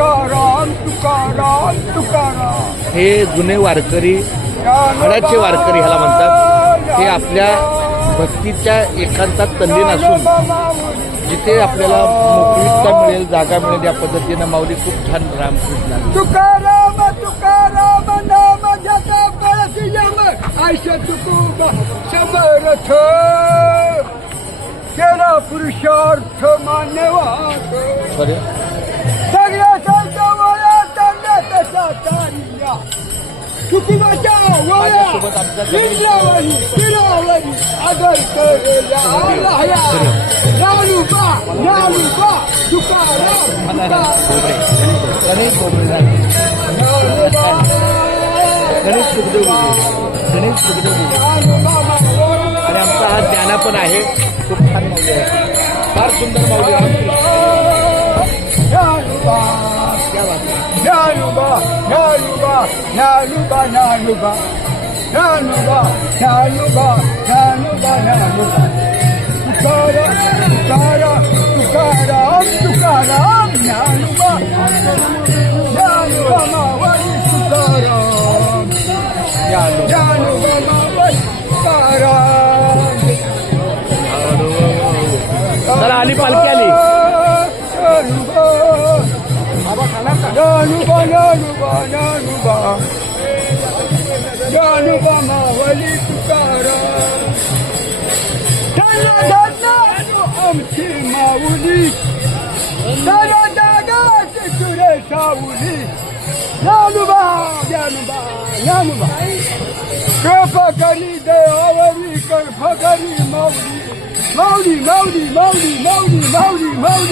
तुकाराम तुकाराम तुकाराम. हे जुने वारकरी, हाडाचे वारकरी ह्याला म्हणतात. हे आपल्या भक्तीच्या एकांतात तल्लीन असून जिथे आपल्याला मोकळीकता मिळेल, जागा मिळेल, या पद्धतीनं माऊली खूप छान रामकृष्ण. तुकाराम तुकाराम नाम जता पळसी यम आयष्य तुकोबा समर्थ केला पुरुषार्थ मान्यवाद. सगळ्या संतवया तसा तारिया तुकुमाच्या वया इंद्रावरी किरावरी आदर करेल्या आलया नानुबा नानुबा तुकाराम गणेश सुखदेव, गणेश सुखदेव आणि आमचा हा ज्ञाना पण आहे. खूप छान माऊली आहे, फार सुंदर माऊली आहे. ज्ञानुबा ज्ञानुबा ज्ञानुबा ज्ञानुबा ज्ञानुबा ज्ञानुबा ज्ञानुबा ज्ञानुबा तुकाराम तुकाराम तुकाराम ज्ञानुबा ज्ञानुबा मावली तुकाराम ज्ञानुबा मावली तुकाराम. चला आली, पालखी आली. ज्ञानुबा ज्ञानुबा ज्ञानुबा ज्ञानुबा मावली तुकाराम. आमची माऊली साऱ्या जगाची तुरे सावली. ज्ञानुबा ज्ञानुबा ज्ञानुबा कृपा करी देवावरी, कृपा करी माऊली माऊली माऊली माऊली माऊली माऊली माऊली.